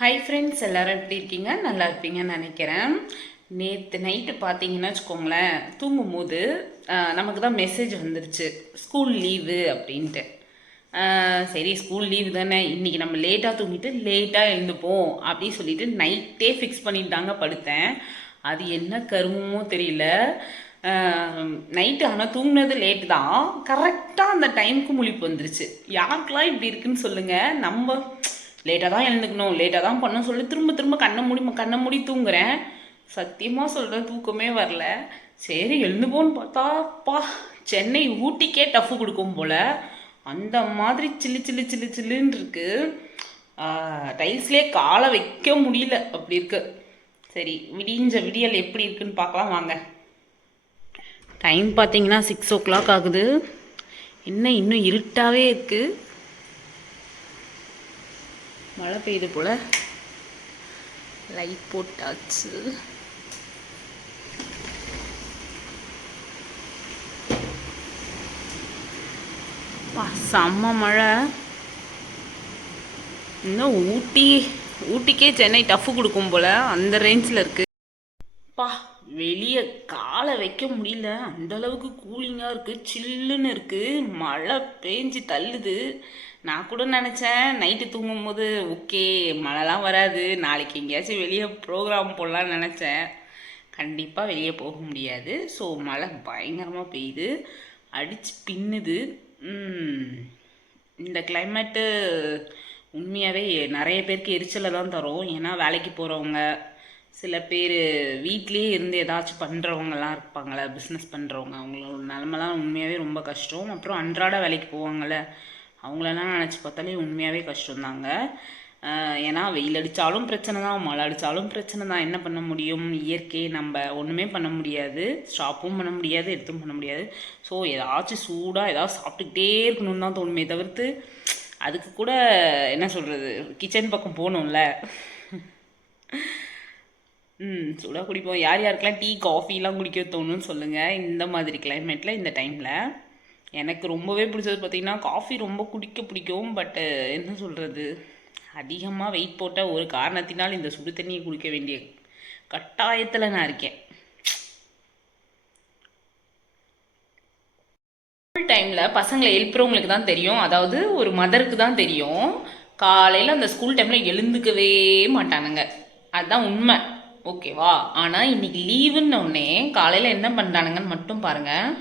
Hi friends, எல்லோரும் எப்படி இருக்கீங்க? நல்லா இருப்பீங்கன்னு நினைக்கிறேன். நேற்று நைட்டு பார்த்தீங்கன்னா வச்சுக்கோங்களேன், தூங்கும்போது நமக்கு தான் மெசேஜ் வந்துருச்சு, ஸ்கூல் லீவு அப்படின்ட்டு. சரி, ஸ்கூல் லீவு தானே, இன்றைக்கி நம்ம லேட்டாக தூங்கிட்டு லேட்டாக எழுந்துப்போம் அப்படின்னு சொல்லிட்டு நைட்டே ஃபிக்ஸ் பண்ணிட்டாங்க படுத்தேன். அது என்ன கருமமோ தெரியல. நைட்டு ஆனால் தூங்கினது லேட்டு தான், கரெக்டாக அந்த டைமுக்கு முழிப்பு வந்துருச்சு. யாருக்கெல்லாம் இப்படி இருக்குன்னு சொல்லுங்கள். நம்ம லேட்டாக தான் எழுந்துக்கணும், லேட்டாக தான் பண்ணணும் சொல்லி திரும்ப திரும்ப கண்ணை மூடி தூங்குறேன். சத்தியமாக சொல்கிறேன், தூக்கமே வரல. சரி எழுந்துப்போன்னு பார்த்தாப்பா, சென்னை ஊட்டிக்கே டஃப்பு கொடுக்கும் போல். அந்த மாதிரி சில்லு சில்லு சில்லு சில்லுன்னு இருக்கு. டைல்ஸ்லேயே காலை வைக்க முடியல, அப்படி இருக்கு. சரி, விடியல் எப்படி இருக்குன்னு பார்க்கலாம் வாங்க. டைம் பார்த்தீங்கன்னா 6 o'clock ஆகுது. என்ன இன்னும் இருட்டாகவே இருக்குது. மழை பெய்யுது போல். லைட் போட்டாச்சு. செம்ம மழை. இன்னும் ஊட்டிக்கே சென்னை டஃப்பு கொடுக்கும் போல், அந்த ரேஞ்சில் இருக்குது. வெளியே காலை வைக்க முடியல, அந்த அளவுக்கு கூலிங்காக இருக்குது, சில்லுன்னு இருக்குது. மழை பேஞ்சு தள்ளுது. நான் கூட நினச்சேன் நைட்டு தூங்கும்போது ஓகே மழைலாம் வராது, நாளைக்கு எங்கேயாச்சும் வெளியே ப்ரோக்ராம் போடலான்னு நினச்சேன். கண்டிப்பாக வெளியே போக முடியாது. ஸோ மழை பயங்கரமாக பெய்யுது, அடித்து பின்னுது. இந்த கிளைமேட்டு உண்மையாகவே நிறைய பேருக்கு எரிச்சலை தான் தரும். ஏன்னா வேலைக்கு போகிறவங்க, சில பேர் வீட்லேயே இருந்து ஏதாச்சும் பண்ணுறவங்கலாம் இருப்பாங்களே, பிஸ்னஸ் பண்ணுறவங்க, அவங்களோட நிலமெல்லாம் உண்மையாகவே ரொம்ப கஷ்டம். அப்புறம் அன்றாட வேலைக்கு போவாங்கள்ல, அவங்களெல்லாம் நினச்சி பார்த்தாலே உண்மையாகவே கஷ்டம்தாங்க. ஏன்னா வெயில் அடித்தாலும் பிரச்சனை தான், மழை அடித்தாலும் பிரச்சனை தான். என்ன பண்ண முடியும்? இயற்கையை நம்ம ஒன்றுமே பண்ண முடியாது, ஸ்டாப்பும் பண்ண முடியாது, எடுத்தும் பண்ண முடியாது. ஸோ ஏதாச்சும் சூடாக ஏதாவது சாப்பிட்டுக்கிட்டே இருக்கணும்னு தான் தோணுமே தவிர்த்து, அதுக்கு கூட என்ன சொல்கிறது, கிச்சன் பக்கம் போகணும்ல. சூடாக குடிப்போம். யார் யாருக்கெல்லாம் டீ காஃபிலாம் குடிக்க தோணுன்னு சொல்லுங்கள் இந்த மாதிரி கிளைமேட்டில், இந்த டைமில். எனக்கு ரொம்பவே பிடிச்சது பார்த்திங்கன்னா காஃபி ரொம்ப குடிக்க பிடிக்கும். பட்டு என்ன சொல்கிறது, அதிகமாக வெயிட் போட்ட ஒரு காரணத்தினால் இந்த சுடு தண்ணியை குடிக்க வேண்டிய கட்டாயத்தில் நான் இருக்கேன். ஸ்கூல் டைமில் பசங்களை எழுப்புறவங்களுக்கு தான் தெரியும், அதாவது ஒரு மதருக்கு தான் தெரியும். காலையில் அந்த ஸ்கூல் டைமில் எழுந்துக்கவே மாட்டானுங்க, அதுதான் உண்மை, ஓகேவா? ஆனால் இன்னைக்கு லீவுன்னு ஒன்னே காலையில் என்ன பண்ணுறானுங்கன்னு மட்டும் பாருங்கள்.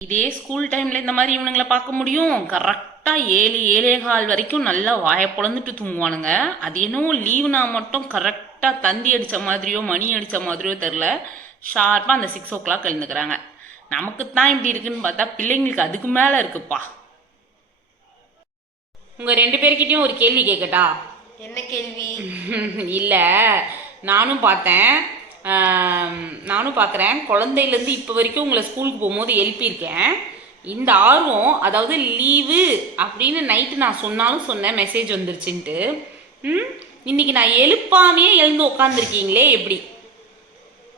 இதே ஸ்கூல் டைமில் இந்த மாதிரி இவனுங்களை பார்க்க முடியும்? கரெக்டாக 7-7:15 வரைக்கும் நல்லா வாயை பொழந்துட்டு தூங்குவானுங்க. அது என்னவோ லீவுனா மட்டும் கரெக்டாக தந்தி அடித்த மாதிரியோ மணி அடித்த மாதிரியோ தெரில, ஷார்ப்பாக அந்த 6 o'clock எழுந்துக்கிறாங்க. நமக்கு தான் இப்படி இருக்குன்னு பார்த்தா பிள்ளைங்களுக்கு அதுக்கு மேலே இருக்குப்பா. உங்கள் 2 பேர்கிட்டையும் ஒரு கேள்வி கேட்கட்டா? என்ன கேள்வி? இல்லை, நானும் பார்க்குறேன், குழந்தையிலேருந்து இப்போ வரைக்கும் உங்களை ஸ்கூலுக்கு போகும்போது எழுப்பியிருக்கேன். இந்த ஆர்வம், அதாவது லீவு அப்படின்னு நைட்டு நான் சொன்னேன் மெசேஜ் வந்துருச்சுன்ட்டு. இன்னைக்கு நான் எழுப்பாமையே எழுந்து உட்காந்துருக்கீங்களே, எப்படி?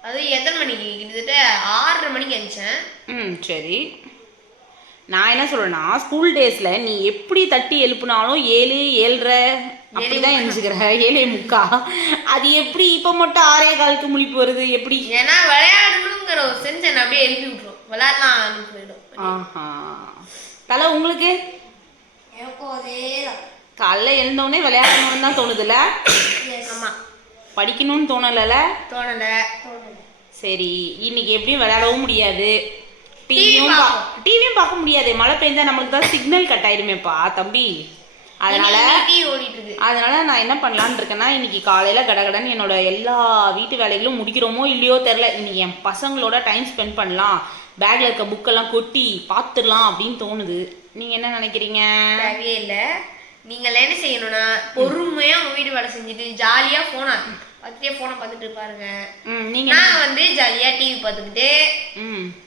அது எத்தனை மணிக்கு? கிட்டத்தட்ட 6:30 மணிக்கு எழுந்தேன். சரி, நான் என்ன சொல்கிறேன்னா, ஸ்கூல் டேஸில் நீ எப்படி தட்டி எழுப்புனாலும் 7-7:30 அப்படிதான் எழுந்துக்கிற, 7:45. அது எப்படி இப்போ மட்டும் 6:15 முழிப்பு வருது, எப்படி? ஏன்னா விளையாடணுங்கிற ஒரு சென்ஸ் என்ன அப்படியே எழுப்பி விட்டுரும், விளையாடலாம் போயிடும். தலை உங்களுக்கு? எனக்கும் அதேதான், காலைல எழுந்தோடனே விளையாடணும்னு தான் தோணுதுல்ல? ஆமாம். படிக்கணும்னு தோணலை? தோணலை. சரி, இன்னைக்கு எப்படியும் விளையாடவும் முடியாது, டிவியும் பார்க்க முடியாது. மழை பெய்ஞ்சா நம்மளுக்கு தான் சிக்னல் கட் ஆயிருமேப்பா தம்பி. அதனால நான் என்ன பண்ணலான்னு இருக்கேன்னா, இன்னைக்கு காலையில கடகடன்னு என்னோட எல்லா வீட்டு வேலைகளும் முடிக்கிறோமோ இல்லையோ தெரில, இன்னைக்கு என் பசங்களோட டைம் ஸ்பெண்ட் பண்ணலாம், பேக்ல இருக்க புக்கெல்லாம் கொட்டி பார்த்துடலாம் அப்படின்னு தோணுது. நீங்க என்ன நினைக்கிறீங்க? தேவையே இல்லை. நீங்கள் என்ன செய்யணும்னா, பொறுமையாக உங்கள் வீட்டு வேலை செஞ்சுட்டு ஜாலியாக ஃபோனை பார்த்துட்டு பாருங்க. நாங்கள் வந்து ஜாலியாக டிவி பார்த்துக்கிட்டு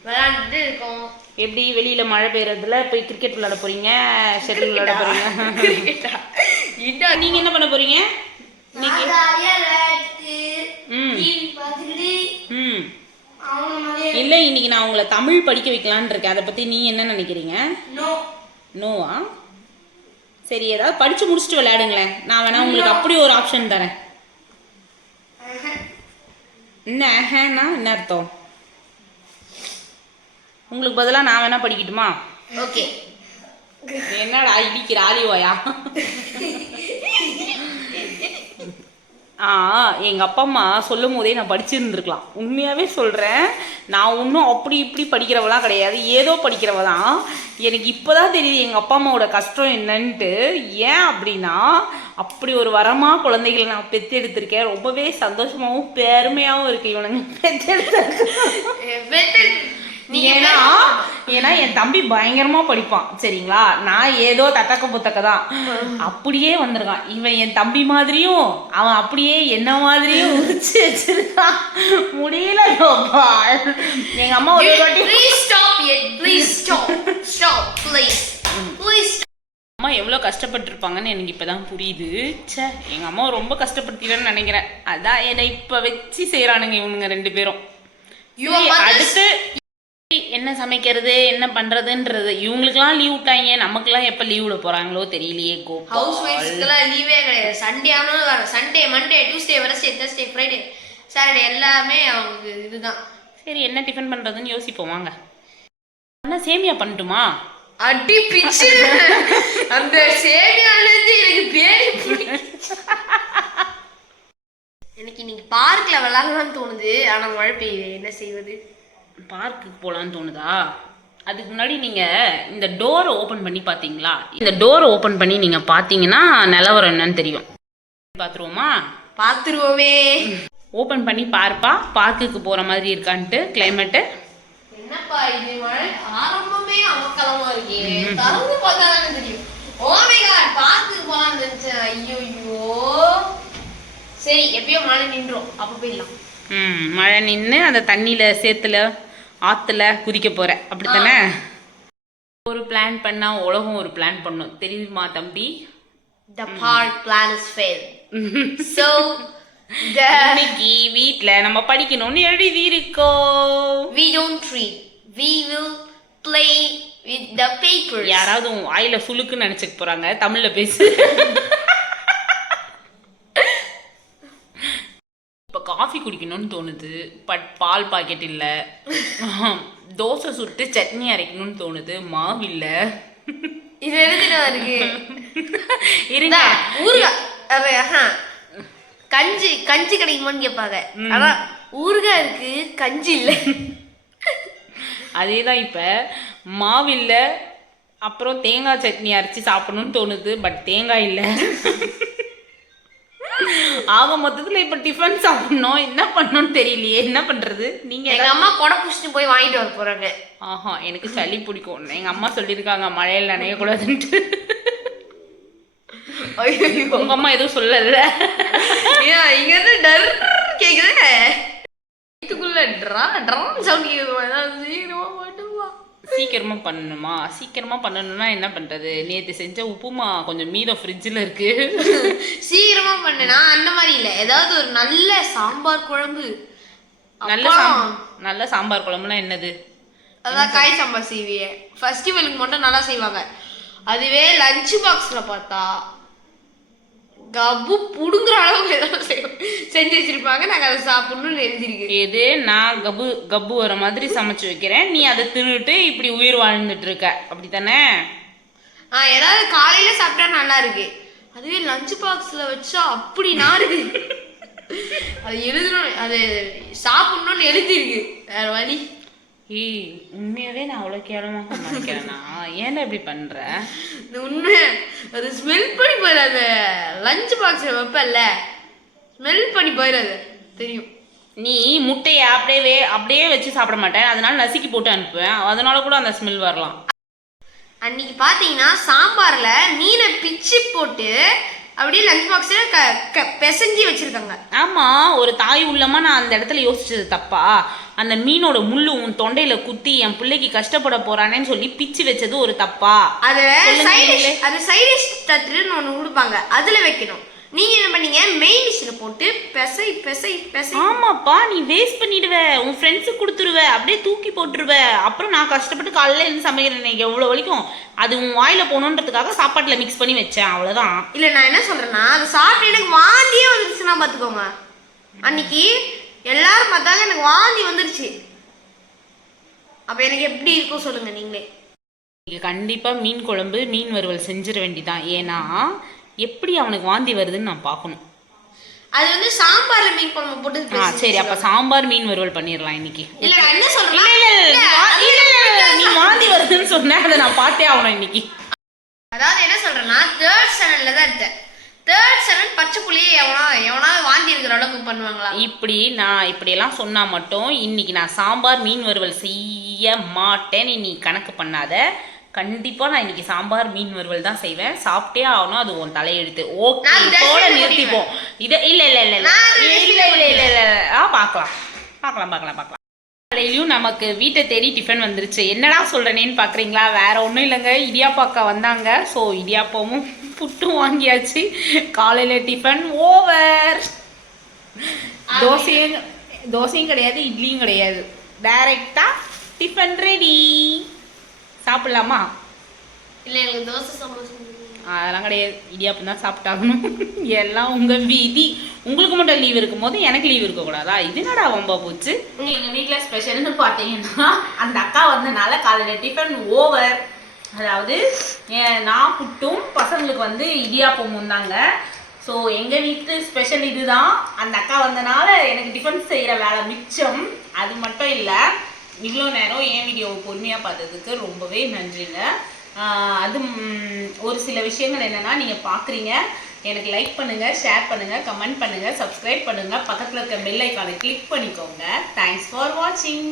விளையாண்டுட்டு இருக்கோம். எப்படி வெளியில மழை பெய்யறதுல போய் கிரிக்கெட் விளையாட போறீங்க, ஷட்டில் விளையாட போறீங்க? நீங்க என்ன பண்ண போறீங்க இன்னைக்கு? இல்லை இன்னைக்கு நான் உங்களை தமிழ் படிக்க வைக்கலான்னு இருக்கேன். அதை பற்றி நீ என்ன நினைக்கிறீங்க? நோவா? சரி, ஏதாவது படித்து முடிச்சுட்டு விளையாடுங்களேன். நான் வேணா உங்களுக்கு அப்படி ஒரு ஆப்ஷன் தரேன். என்ன அர்த்தம்? உங்களுக்கு பதிலாக நான் வேணா படிக்கட்டுமா? ஓகே. என்னடா இடிக்கிற ஆலிவாயா? எங்கள் அப்பா அம்மா சொல்லும் போதே நான் படிச்சிருந்துருக்கலாம். உண்மையாகவே சொல்கிறேன், நான் ஒன்றும் அப்படி இப்படி படிக்கிறவளாம் கிடையாது, ஏதோ படிக்கிறவ தான். எனக்கு இப்போ தான் தெரியுது எங்கள் அப்பா அம்மாவோட கஷ்டம் என்னன்ட்டு. ஏன் அப்படின்னா, அப்படி ஒரு வரமாக குழந்தைகளை நான் பெற்றெடுத்திருக்கேன். ரொம்பவே சந்தோஷமாகவும் பெருமையாகவும் இருக்குது இவனுங்க பெற்றெடுத்து. ஏன்னா என் தம்பி பயங்கரமா படிப்பான் சரிங்களா. நான் ஏதோ தத்தக்க புத்தக்க தான் அப்படியே வந்திருக்கான். இவன் என் தம்பி மாதிரியும் அவன் அப்படியே என்ன மாதிரியும் உரிச்சு வச்சிருக்கான். முடியல எங்க அம்மா ஒரு அம்மா எவ்வளோ கஷ்டப்பட்டுருப்பாங்கன்னு எனக்கு இப்பதான் புரியுது. சே, எங்க அம்மா ரொம்ப கஷ்டப்படுத்திடுன்னு நினைக்கிறேன். அதான் என்னை இப்ப வச்சு செய்யறானுங்க இவனுங்க ரெண்டு பேரும். அடுத்து என்ன சமைக்கிறது என்ன பண்றதுன்றது இவங்களுக்குலாம் லீவ் விட்டாங்க. நமக்குலாம் எப்ப லீவ் விட போறாங்களோ தெரியலையே. ஹவுஸ் ஒய்ஃப்ஸ்க்குலாம் லீவே கிடையாது. சண்டே ஆனாலும் Sunday, Monday, Tuesday, Wednesday, Thursday, Friday, Saturday எல்லாமே அவங்களுக்கு இதுதான். சரி, என்ன டிஃபன் பண்றதுன்னு யோசிப்போம் வாங்க. அண்ணா சேமியா பண்ணட்டுமா? அடி பிச்சு அந்த சேமியாலேருந்து எனக்கு பேரு எனக்கு இன்னைக்கு பார்க்ல விளையாடலாம்னு தோணுது. ஆனா மழை பெய்யுது, என்ன செய்வது? பார்க்குக்கு போகலான்னு தோணுதா? அதுக்கு முன்னாடி நீங்கள் இந்த டோரை ஓப்பன் பண்ணி பார்த்தீங்களா? இந்த டோரை ஓப்பன் பண்ணி நீங்கள் பார்த்தீங்கன்னா நிலவரம் என்னன்னு தெரியும். பார்த்துருவோமா? பார்த்துருவோமே. ஓப்பன் பண்ணி பார்ப்பா, பார்க்குக்கு போகிற மாதிரி இருக்கான்ட்டு கிளைமேட்டு. என்னப்பா இது, மழை ஆரம்பமே அமக்கலமா இருக்கே. திறந்து பார்த்தாதானே தெரியும். ஓ மை காட், பார்க்குக்கு போகலான்னு நினைச்சேன். ஐயோ சரி, எப்பயோ மழை நின்றோம், அப்போ போயிடலாம். மழை நின்று அந்த தண்ணியில் சேத்துல ஆற்றுல குதிக்க போகிற அப்படித்தானே? ஒரு பிளான் பண்ணால் உலகம் ஒரு பிளான் பண்ணும் தெரியுமா தம்பி? The park plan is failed. So இன்னைக்கு வீட்டில் நம்ம படிக்கணும்னு எழுதி இருக்கோம். We don't read. We will play with the papers. யாராவது வாயில சுளுக்குன்னு நினச்சிக்க போகிறாங்க. தமிழில் பேசு. இப்போ காஃபி குடிக்கணும்னு தோணுது, பட் பால் பாக்கெட் இல்லை. தோசை சுட்டு சட்னி அரைக்கணும்னு தோணுது, மாவு இல்லை. இது எழுதிட்டு இருக்கு இருங்க. ஊறுகாய் கஞ்சி கஞ்சி கிடைக்குமான்னு கேட்பாங்க. ஆனா ஊறுகாய் இருக்கு, கஞ்சி இல்லை. அதே தான். இப்போ மாவு இல்லை, அப்புறம் தேங்காய் சட்னி அரைச்சி சாப்பிடணும்னு தோணுது, பட் தேங்காய் இல்லை. ஆக மொத்தத்தில் இப்போ டிஃபன் சாப்பிடணும், என்ன பண்ணணும்னு தெரியலையே. என்ன பண்ணுறது? நீங்கள் எங்கள் அம்மா கொடை பிடிச்சிட்டு போய் வாங்கிட்டு வர போகிறாங்க. ஆஹா, எனக்கு சளி பிடிக்கும். எங்கள் அம்மா சொல்லியிருக்காங்க மழையில் நனையக்கூடாதுன்ட்டு. உங்கள் அம்மா எதுவும் சொல்லல? இங்கேருந்து டர் கேட்குது, இதுக்குள்ள ட்ரான் சவுண்ட் கேட்குது. சீக்கிரமாக பண்ணணுமா? சீக்கிரமாக பண்ணணும்னா என்ன பண்ணுறது? நேற்று செஞ்ச உப்புமா கொஞ்சம் மீதம் ஃப்ரிட்ஜில் இருக்குது. சீக்கிரமாக பண்ணேனா அந்த மாதிரி இல்லை, ஏதாவது ஒரு நல்ல சாம்பார் குழம்பு. நல்ல சாம்பார் குழம்புனா என்னது? அதான் காய் சாம்பார் செய்வியே, ஃபெஸ்டிவலுக்கு மட்டும் நல்லா செய்வாங்க. அதுவே லஞ்ச் பாக்ஸில் பார்த்தா கப்பு புடுங்குற அளவுக்கு ஏதாவது செஞ்சு வச்சிருப்பாங்க. நாங்கள் அதை சாப்பிடணும்னு எழுதிருக்கு. எது நான் கப்பு வர மாதிரி சமைச்சு வைக்கிறேன், நீ அதை தின்னுட்டு இப்படி உயிர் வாழ்ந்துட்டு இருக்க, அப்படித்தானே? ஏதாவது காலையில சாப்பிட்டா நல்லா இருக்கு, அதுவே லஞ்ச் பாக்ஸ்ல வச்சா அப்படி நாருது. அது எழுதணும், அது சாப்பிடணும்னு எழுதிருக்கு, வேற வழி. ஏய், உண்மையாவே நான் அவ்வளோ கேவலமாக நினைக்கிறேன்னா? ஏன்டா இப்படி பண்ற? உண்மை, அது ஸ்மெல் பண்ணி போயிடாது. லஞ்ச் பாக்ஸில் வைப்பல்ல, ஸ்மெல் பண்ணி போயிடாது தெரியும். நீ முட்டையை அப்படியே வச்சு சாப்பிட மாட்டேன், அதனால நசுக்கி போட்டு அனுப்புவேன், அதனால கூட அந்த ஸ்மெல் வரலாம். அன்னைக்கு பார்த்தீங்கன்னா சாம்பாரில் மீனை பிச்சு போட்டு அப்படியே லஞ்ச் பாக்ஸில் பிசைஞ்சி வச்சிருக்காங்க. ஆமாம், ஒரு தாய் உள்ளமா நான் அந்த இடத்துல யோசிச்சது தப்பா? அந்த மீனோட முள்ளு உன் தொண்டையில குத்தி என் பிள்ளைக்கு கஷ்டப்பட போறானேன்னு சொல்லி பிச்சு வச்சது ஒரு தப்பா? அது சைடிஷ் தட்டுன்னு ஒன்று கொடுப்பாங்க, அதில் வைக்கணும். நீங்க என்ன பண்ணீங்க மெயின் டிஷ்ல போட்டு பெசை பெசை பெசை. ஆமாப்பா, நீ வேஸ்ட் பண்ணிடுவ, உன் ஃப்ரெண்ட்ஸுக்கு கொடுத்துருவ, அப்படியே தூக்கி போட்டுருவ. அப்புறம் நான் கஷ்டப்பட்டு காலையில இருந்து சமைக்கிறேன், எனக்கு எவ்வளோ வலிக்கும். அது உன் வாயில போகணுன்றதுக்காக சாப்பாட்டில் மிக்ஸ் பண்ணி வச்சேன், அவ்வளோதான். இல்லை நான் என்ன சொல்றேன்னா அதை சாப்பிட்டு எனக்கு வாந்தியே வந்துருச்சுன்னா பார்த்துக்கோங்க. அன்னைக்கு எல்லாரும் பார்த்தாங்க எனக்கு வாந்தி வந்துருச்சு. அப்போ எனக்கு எப்படி இருக்கும் சொல்லுங்க நீங்களே. கண்டிப்பாக மீன் குழம்பு மீன் வறுவல் செஞ்சிட வேண்டிதான். ஏன்னா எப்படி அவனுக்கு வாந்தி வருதுன்னு நான் பார்க்கணும். அது வந்து சாம்பார்ல மீன் குழம்பு போட்டு சரி, அப்ப சாம்பார் மீன் வறுவல் பண்ணிடலாம் இன்னைக்கு. இல்ல நான் என்ன சொல்றேன், நீ வாந்தி வருதுன்னு சொன்ன, அதை நான் பார்த்தே ஆகணும் இன்னைக்கு. அதாவது என்ன சொல்றேன்னா 3rd ஸ்டாண்டர்ட்ல தான் இருந்தேன். 3rd ஸ்டாண்டர்ட் பச்சை புள்ளியே எவனா வாந்தி இருக்கிற அளவுக்கு பண்ணுவாங்களா? நான் இப்படியெல்லாம் சொன்னா மட்டும் இன்னைக்கு நான் சாம்பார் மீன் வறுவல் செய்ய மாட்டேன்னு நீ கணக்கு பண்ணாத. கண்டிப்பா நான் இன்னைக்கு சாம்பார் மீன் வறுவல் தான் செய்வேன். சாப்பிட்டே ஆகணும், அது உன் தலையெழுத்து. ஓகே, போல நிறுத்திப்போம். இது இல்ல இல்ல இல்ல இல்ல இல்ல இல்ல இல்ல இல்ல பார்க்கலாம் பார்க்கலாம் பார்க்கலாம் பார்க்கலாம். காலையிலையும் நமக்கு வீட்டை தேடி டிஃபன் வந்துருச்சு. என்னடா சொல்றேனேன்னு பாக்குறீங்களா? வேற ஒன்றும் இல்லைங்க, இடியாப்பாக்கா வந்தாங்க. ஸோ இடியாப்பமும் புட்டும் வாங்கியாச்சு. காலையில டிஃபன் ஓவர். தோசையும் கிடையாது, இட்லியும் கிடையாது, டைரக்டா டிஃபன் ரெடி. சாப்பிடலாமா? இல்லை எனக்கு தோசை சாம்பார் அதெல்லாம் கிடையாது, இடியாப்பம் தான் சாப்பிட்டாகணும். எல்லாம் உங்கள் விதி. உங்களுக்கு மட்டும் லீவ் இருக்கும் போது எனக்கு லீவ் இருக்கக்கூடாதா? இது என்னடா வம்பா போச்சு. எங்கள் வீட்டில் ஸ்பெஷல்னு பார்த்தீங்கன்னா அந்த அக்கா வந்தனால காலையில் டிஃபன் ஓவர். அதாவது நான் புட்டும் பசங்களுக்கு வந்து இடியாப்பமும் தாங்க. ஸோ எங்கள் வீட்டு ஸ்பெஷல் இதுதான். அந்த அக்கா வந்தனால எனக்கு டிஃபன் செய்கிற வேலை மிச்சம். அது மட்டும் இல்லை, இவ்வளோ நேரம் என் வீடியோவை பொறுமையாக பார்த்ததுக்கு ரொம்பவே நன்றிங்க. அது ஒரு சில விஷயங்கள் என்னென்னா, நீங்கள் பார்க்குறீங்க, எனக்கு லைக் பண்ணுங்கள், ஷேர் பண்ணுங்கள், கமெண்ட் பண்ணுங்கள், சப்ஸ்கிரைப் பண்ணுங்கள், பக்கத்தில் இருக்க பெல் ஐக்கானை கிளிக் பண்ணிக்கோங்க. தேங்க்ஸ் ஃபார் வாட்சிங்.